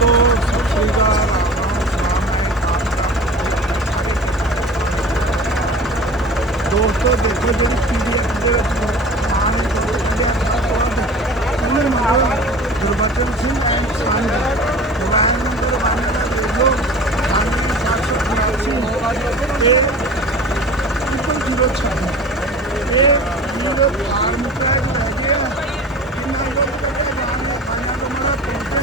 ਦੋਸਤੋ ਸਤਿ ਸ਼੍ਰੀ ਅਕਾਲ ਆਪਣਾ ਸਲਾਮ ਹੈ ਦੋਸਤੋ ਦੇਖੋ ਜਿਹੜੀ ਪੀਡੀਐਫ ਦੇ ਵਿੱਚ ਮਾਨ ਉਹਨੇ ਮੰਗਿਆ Gurbachan Singh and son mobile number ਵਾਲੇ ਦਾ ਦੇ ਦਿਓ 9788 ਇਹ ਟ੍ਰਿਪਲ ਜ਼ੀਰੋ ਛੱਡ ਇਹ ਵੀਰ ਫਾਰਮ ਟਰੈਕ ਲੈ ਗਿਆ ਕਿੰਨਾ ਲੋਕ ਕੱਟਾ ਜਾਣਾ ਖਾਣਾ ਤੋਂ ਮਾਰਾ ਪਹੁੰਚੇ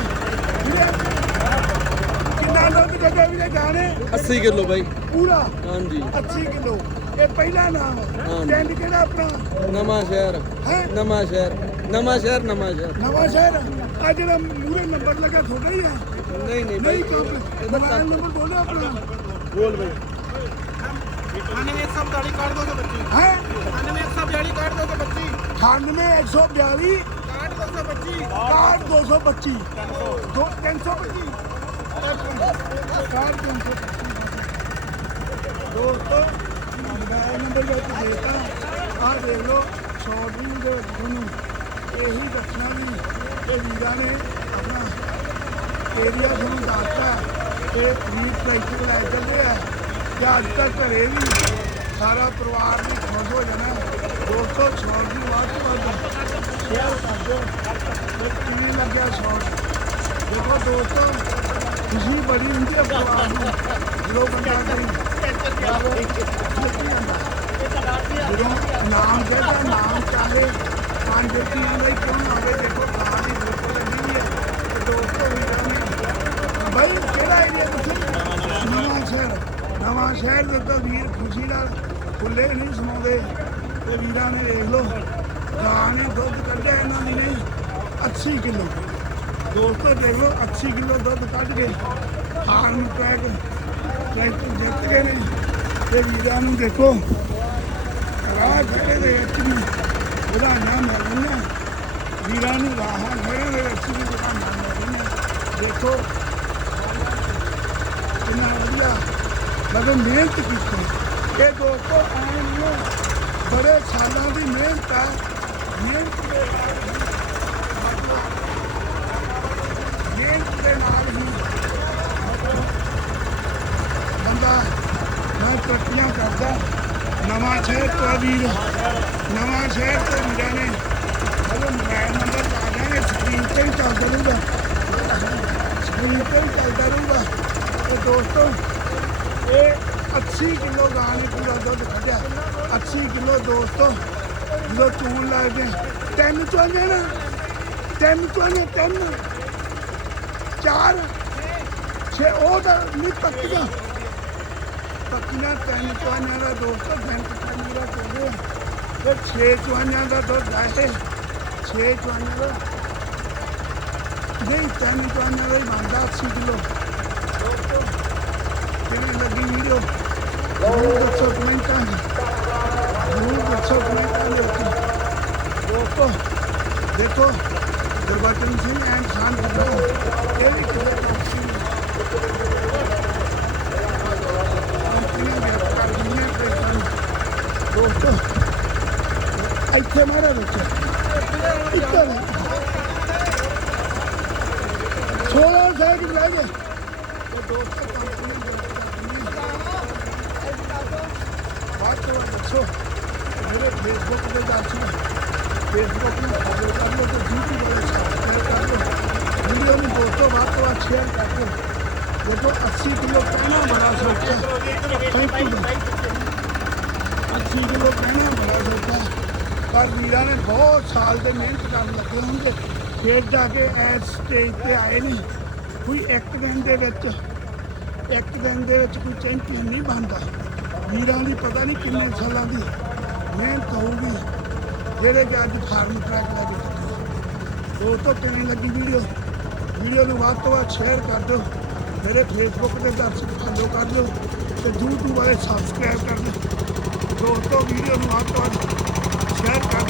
ਕਿੰਨਾ ਲੋਕ ਕੱਟਾ ਵੀ ਜਾਣੇ 80 ਕਿਲੋ ਬਾਈ। ਪੂਰਾ? ਹਾਂਜੀ। 80 ਕਿਲੋ। ਇਹ ਪਹਿਲਾ ਨਾਮ। ਪਿੰਡ ਕਿਹੜਾ ਆਪਣਾ? ਨਵਾਂ ਸ਼ਹਿਰ। ਨਵਾਂ ਸ਼ਹਿਰ। ਨਵਾਂ ਸ਼ਹਿਰ ਨਵਾਂ ਸ਼ਹਿਰ। ਨਵਾਂ ਸ਼ਹਿਰ? ਆ ਜਿਹੜਾ ਮੂਰੇ ਨੰਬਰ ਲੱਗਾ ਤੁਹਾਡਾ ਹੀ ਆ। ਨਹੀਂ ਨਹੀਂ ਬਾਈ ਨਹੀਂ ਇਹਦਾ ਨੰਬਰ ਬੋਲੋ ਆਪਣਾ। ਬੋਲ ਬਾਈ। 9142 ਕਾਰਡ ਦੋ ਤੇ ਬੱਚੀ ਹੈ 9142 ਕਾਰਡ ਦੋ ਤੇ ਬੱਚੀ 98142 ਕਾਰਡ ਦੋ ਤੇ ਬੱਚੀ ਕਾਰਡ 225 ਦੋ 325 ਕਾਰਡ 325 ਦੋਸਤੋ ਮੋਬਾਈਲ ਨੰਬਰ ਜੋ ਤੁਸੀਂ ਦੇਤਾ ਆਹ ਦੇਖ ਲਓ ਸ਼ਾਰਟ ਵੀਡੀਓ ਦੇ ਵਿੱਚ ਤੁਹਾਨੂੰ ਇਹੀ ਦੱਸਣਾ ਵੀ ਇਹ ਵੀਰਾਂ ਨੇ ਆਪਣਾ ਏਰੀਆ ਤੁਹਾਨੂੰ ਦੱਸਤਾ ਤੇ ਵੀਰ ਟਰੈਕਟਰ ਲੈ ਚੱਲੇ ਆ ਤੇ ਅੱਜ ਤੱਕ ਘਰੇ ਵੀ ਸਾਰਾ ਪਰਿਵਾਰ ਵੀ ਖੁਸ਼ ਹੋ ਜਾਣਾ ਦੋਸਤੋ ਸ਼ਾਰਟ ਦੀ ਵੱਧ ਤੋਂ ਵੱਧ ਸ਼ੇਅਰ ਕਰ ਦਿਓ ਤੇ ਕਿਵੇਂ ਲੱਗਿਆ ਸ਼ਾਰਟ ਦੇਖੋ ਦੋਸਤੋ ਖੁਸ਼ੀ ਬੜੀ ਹੁੰਦੀ ਹੈ ਪਰਿਵਾਰ ਨੂੰ ਜਦੋਂ ਨਾਮ ਕਹਿੰਦਾ ਨਾਮ ਚਾਹੇ ਪੰਜ ਰੁਪਈਆਂ ਲਈ ਕਿਉਂ ਨਾ ਹੋਵੇ ਦੇਖੋ ਕਾਰ ਦੀ ਫੋਟੋ ਲੱਗੀ ਹੈ ਤੇ ਦੋਸਤੋ ਵੀ ਕਹਿੰਦੇ ਬਾਈ ਕਿਹੜਾ ਏਰੀਆ ਤੁਸੀਂ ਨਵਾਂ ਸ਼ਹਿਰ ਨਵਾਂ ਸ਼ਹਿਰ ਦੇ ਤਾਂ ਵੀਰ ਖੁਸ਼ੀ ਨਾਲ ਖੁੱਲੇ ਨਹੀਂ ਸਮਾਉਂਦੇ ਤੇ ਵੀਰਾਂ ਨੇ ਦੇਖ ਲਓ ਗਾਂ ਨੇ ਦੁੱਧ ਕੱਢਿਆ ਇਹਨਾਂ ਦੀ ਨਹੀਂ 80 ਕਿਲੋ। ਦੋਸਤੋ, ਦੇਖ ਲਓ 80 ਕਿਲੋ ਦੁੱਧ ਕੱਢ ਕੇ ਫਾਰਮ ਟਰੈਕ ਟਰੈਕਟਰ ਜਿੱਤ ਗਏ ਨੇ ਤੇ ਵੀਰਾਂ ਨੂੰ ਦੇਖੋ ਰਾਹ ਖੜੇ ਦੇ ਵਿੱਚ ਵੀ ਵਧਾਈਆਂ ਮਿਲ ਵੀਰਾਂ ਨੂੰ ਰਾਹਾਂ ਖੜੇ ਦੇ ਵਿੱਚ ਵੀ ਵਧਾਈਆਂ ਮਿਲ ਦੇਖੋ ਕਿੰਨਾ ਵਧੀਆ ਮਤਲਬ ਮਿਹਨਤ ਕੀਤੀ ਇਹ ਦੋਸਤੋ ਆਉਣ ਨੂੰ ਬੜੇ ਸਾਲਾਂ ਦੀ ਮਿਹਨਤ ਹੈ ਮਿਹਨਤ ਦੇ ਨਾਲ ਹੀ ਮਤਲਬ ਮਿਹਨਤ ਦੇ ਨਾਲ ਹੀ ਮਤਲਬ ਬੰਦਾ ਮੈਂ ਤਰੱਕੀਆਂ ਕਰਦਾ। ਨਵਾਂ ਸ਼ਹਿਰ ਤੋਂ ਵੀਰ। ਨਵਾਂ ਸ਼ਹਿਰ ਤੋਂ ਵੀਰਾਂ ਨੇ। ਹਲੋ, ਮੋਬਾਈਲ ਨੰਬਰ ਪਾ ਦਿਆਂਗੇ ਸਕਰੀਨ ਤੇ ਹੀ ਚੱਲਦਾ ਰਹੂਗਾ। ਸਕਰੀਨ ਤੇ ਹੀ ਚੱਲਦਾ ਰਹੂਗਾ। ਤੇ ਦੋਸਤੋ, ਇਹ 80 ਕਿਲੋ ਗਾਂ ਨੇ ਪੂਰਾ ਦੁੱਧ ਕੱਢਿਆ। 80 ਕਿਲੋ ਦੋਸਤੋ, ਜਦੋਂ ਚੂਨ ਲੱਗਦੇ ਤਿੰਨ ਚੋਂ ਨਾ। ਤਿੰਨ ਚੋਣੇ ਤਿੰਨ। ਚਾਰ। ਛੇ, ਉਹ ਤਾਂ ਨਹੀਂ ਪੱਕੀਆਂ। ਪੱਕੀਆਂ ਤਿੰਨ ਚੋਣਿਆਂ ਦਾ ਦੋਸਤੋ ਬੈਂਕ ਕੰਨੀ ਦਾ ਕਹਿੰਦੇ ਤੇ ਛੇ ਚੋਣਿਆਂ ਦਾ ਦੁੱਧ ਆਏ ਛੇ ਚੋਣਿਆਂ ਦਾ। ਨਹੀਂ, ਤਿੰਨ ਚੋਣਿਆਂ ਦਾ ਹੀ ਬਣਦਾ 80 ਕਿਲੋ। ਕਿਵੇਂ ਲੱਗੀ ਵੀਡੀਓ? ਜ਼ਰੂਰ ਦੱਸੋ ਕਮੈਂਟਾਂ 'ਚ। ਦੱਸੋ ਕਮੈਂਟਾਂ ਦੇ ਵਿੱਚ। ਦੋਸਤੋ, ਦੇਖੋ, ਗੁਰਬਚਨ ਸਿੰਘ ਐਂਡ ਖਾਨ ਬੁੱਢਾ ਇਹ ਵੀ ਕਿਹੜੇ ਕੰਪਨੀ ਕੰਪਨੀਆਂ ਦੇ ਕਰ ਦਿੰਦੀਆਂ ਟਰੈਕਟਰਾਂ ਨੂੰ ਦੋਸਤੋ ਇੱਥੇ ਮਾਰਾ ਵਿੱਚ। ਇੱਧਰ ਛੋੜਾ ਸਾਈਡ ਲੈ ਜੇ ਉਹ ਦੋਸਤੋ ਕੰਪਨੀ ਦੇ ਬਾਤ ਤੋਂ ਬਾਅਦ ਦੱਸੋ। ਮੇਰੇ ਫੇਸਬੁੱਕ ਤੇ ਦੱਸੋ ਫੇਸਬੁੱਕ ਨੂੰ ਫੋਲੋ ਕਰ ਲਓ ਤੇ YouTube ਵਾਲੇ ਸਬਸਕ੍ਰਾਈਬ ਕਰ ਲਓ। ਵੀਡੀਓ ਨੂੰ ਦੋਸਤੋ ਬਾਤ ਤੋਂ ਬਾਅਦ ਸ਼ੇਅਰ ਕਰ ਦਿਓ। ਦੇਖੋ 80 ਕਿਲੋ ਕਹਿਣਾ ਬੜਾ ਸੌਖਾ। ਥੈਂਕ ਯੂ 80 ਕਿਲੋ ਕਹਿਣਾ ਬੜਾ ਸੌਖਾ। ਪਰ ਵੀਰਾਂ ਨੇ ਬਹੁਤ ਸਾਲ ਦੇ ਮਿਹਨਤ ਕਰਨ ਲੱਗੇ ਹੁੰਦੇ ਫਿਰ ਜਾ ਕੇ ਐਸ ਸਟੇਜ ਤੇ ਆਏ ਨਹੀਂ। ਕੋਈ ਇੱਕ ਦਿਨ ਦੇ ਵਿੱਚ, ਇੱਕ ਦਿਨ ਦੇ ਵਿੱਚ ਕੋਈ ਚੈਂਪੀਅਨ ਨਹੀਂ ਬਣਦਾ। ਵੀਰਾਂ ਦੀ ਪਤਾ ਨਹੀਂ ਕਿੰਨੇ ਸਾਲਾਂ ਦੀ ਮਿਹਨਤ ਹੋਊਗੀ, ਜਿਹੜੇ ਕਿ ਅੱਜ ਫਾਰਮ ਟਰੈਕ ਲੈ ਕੇ ਚੱਲੇ ਦੋਸਤੋ ਕਿਵੇਂ ਲੱਗੀ ਵੀਡੀਓ ਵੀਡੀਓ ਨੂੰ ਵੱਧ ਤੋਂ ਵੱਧ ਸ਼ੇਅਰ ਕਰ ਦਿਓ। ਮੇਰੇ ਫੇਸਬੁੱਕ ਤੇ ਦਰਸ਼ਕ ਫੋਲੋ ਕਰ ਦਿਓ ਤੇ YouTube ਵਾਲੇ ਸਬਸਕ੍ਰਾਈਬ ਕਰ ਦਿਓ। ਦੋਸਤੋ ਵੀਡੀਓ ਨੂੰ ਵੱਧ ਤੋਂ ਵੱਧ ਸ਼ੇਅਰ ਕਰ